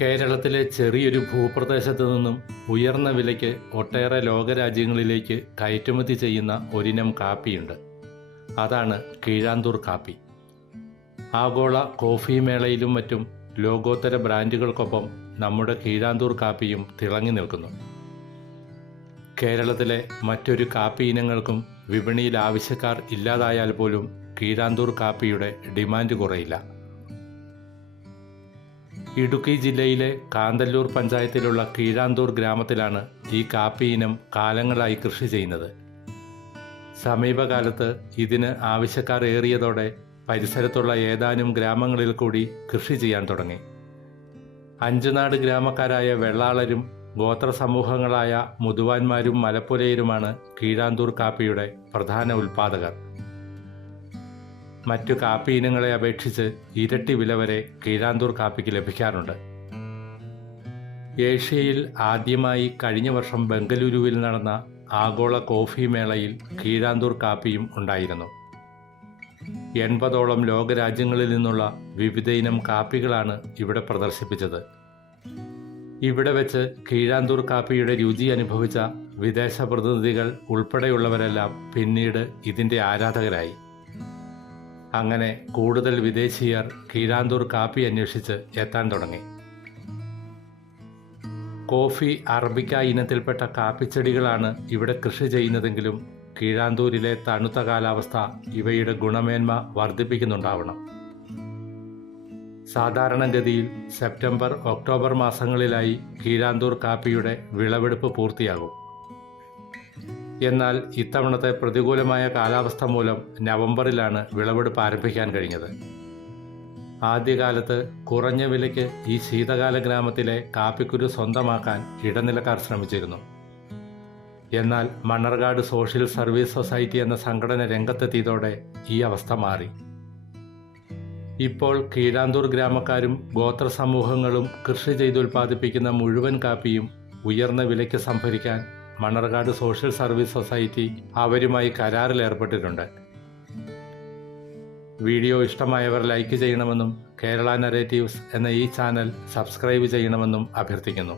കേരളത്തിലെ ചെറിയൊരു ഭൂപ്രദേശത്തു നിന്നും ഉയർന്ന വിലയ്ക്ക് ഒട്ടേറെ ലോകരാജ്യങ്ങളിലേക്ക് കയറ്റുമതി ചെയ്യുന്ന ഒരിനം കാപ്പിയുണ്ട്. അതാണ് കീഴാന്തൂർ കാപ്പി. ആഗോള കോഫി മേളയിലും മറ്റും ലോകോത്തര ബ്രാൻഡുകൾക്കൊപ്പം നമ്മുടെ കീഴാന്തൂർ കാപ്പിയും തിളങ്ങി നിൽക്കുന്നു. കേരളത്തിലെ മറ്റൊരു കാപ്പി ഇനങ്ങൾക്കും വിപണിയിൽ ആവശ്യക്കാർ ഇല്ലാതായാൽ പോലും കീഴാന്തൂർ കാപ്പിയുടെ ഡിമാൻഡ് കുറയില്ല. ഇടുക്കി ജില്ലയിലെ കാന്തല്ലൂർ പഞ്ചായത്തിലുള്ള കീഴാന്തൂർ ഗ്രാമത്തിലാണ് ഈ കാപ്പി ഇനം കാലങ്ങളായി കൃഷി ചെയ്യുന്നത്. സമീപകാലത്ത് ഇതിന് ആവശ്യക്കാർ ഏറിയതോടെ പരിസരത്തുള്ള ഏതാനും ഗ്രാമങ്ങളിൽ കൂടി കൃഷി ചെയ്യാൻ തുടങ്ങി. അഞ്ചുനാട് ഗ്രാമക്കാരായ വെള്ളാളരും ഗോത്ര സമൂഹങ്ങളായ മുതുവാന്മാരും മലപ്പുലയരുമാണ് കീഴാന്തൂർ കാപ്പിയുടെ പ്രധാന ഉൽപ്പാദകർ. മറ്റു കാപ്പി ഇനങ്ങളെ അപേക്ഷിച്ച് ഇരട്ടി വില വരെ കീഴാന്തൂർ കാപ്പിക്ക് ലഭിക്കാറുണ്ട്. ഏഷ്യയിൽ ആദ്യമായി കഴിഞ്ഞ വർഷം ബംഗളൂരുവിൽ നടന്ന ആഗോള കോഫി മേളയിൽ കീഴാന്തൂർ കാപ്പിയും ഉണ്ടായിരുന്നു. 80ഓളം ലോകരാജ്യങ്ങളിൽ നിന്നുള്ള വിവിധ ഇനം കാപ്പികളാണ് ഇവിടെ പ്രദർശിപ്പിച്ചത്. ഇവിടെ വെച്ച് കീഴാന്തൂർ കാപ്പിയുടെ രുചി അനുഭവിച്ച വിദേശ പ്രതിനിധികൾ ഉൾപ്പെടെയുള്ളവരെല്ലാം പിന്നീട് ഇതിൻ്റെ ആരാധകരായി. അങ്ങനെ കൂടുതൽ വിദേശീയർ കീഴാന്തൂർ കാപ്പി അന്വേഷിച്ച് എത്താൻ തുടങ്ങി. കോഫി അറബിക്ക ഇനത്തിൽപ്പെട്ട കാപ്പിച്ചെടികളാണ് ഇവിടെ കൃഷി ചെയ്യുന്നതെങ്കിലും കീഴാന്തൂരിലെ തണുത്ത കാലാവസ്ഥ ഇവയുടെ ഗുണമേന്മ വർദ്ധിപ്പിക്കുന്നുണ്ടാവണം. സാധാരണഗതിയിൽ സെപ്റ്റംബർ ഒക്ടോബർ മാസങ്ങളിലായി കീഴാന്തൂർ കാപ്പിയുടെ വിളവെടുപ്പ് പൂർത്തിയാകും. എന്നാൽ ഇത്തവണത്തെ പ്രതികൂലമായ കാലാവസ്ഥ മൂലം നവംബറിലാണ് വിളവെടുപ്പ് ആരംഭിക്കാൻ കഴിഞ്ഞത്. ആദ്യകാലത്ത് കുറഞ്ഞ വിലയ്ക്ക് ഈ ശീതകാല ഗ്രാമത്തിലെ കാപ്പിക്കുരു സ്വന്തമാക്കാൻ ഇടനിലക്കാർ ശ്രമിച്ചിരുന്നു. എന്നാൽ മണ്ണർകാട് സോഷ്യൽ സർവീസ് സൊസൈറ്റി എന്ന സംഘടന രംഗത്തെത്തിയതോടെ ഈ അവസ്ഥ മാറി. ഇപ്പോൾ കീഴാന്തൂർ ഗ്രാമക്കാരും ഗോത്ര സമൂഹങ്ങളും കൃഷി ചെയ്തുൽപ്പാദിപ്പിക്കുന്ന മുഴുവൻ കാപ്പിയും ഉയർന്ന വിലയ്ക്ക് സംഭരിക്കാൻ മണ്ണർകാട് സോഷ്യൽ സർവീസ് സൊസൈറ്റി അവരുമായി കരാറിൽ ഏർപ്പെട്ടിട്ടുണ്ട്. വീഡിയോ ഇഷ്ടമായവർ ലൈക്ക് ചെയ്യണമെന്നും കേരള നരേറ്റീവ്സ് എന്ന ഈ ചാനൽ സബ്സ്ക്രൈബ് ചെയ്യണമെന്നും അഭ്യർത്ഥിക്കുന്നു.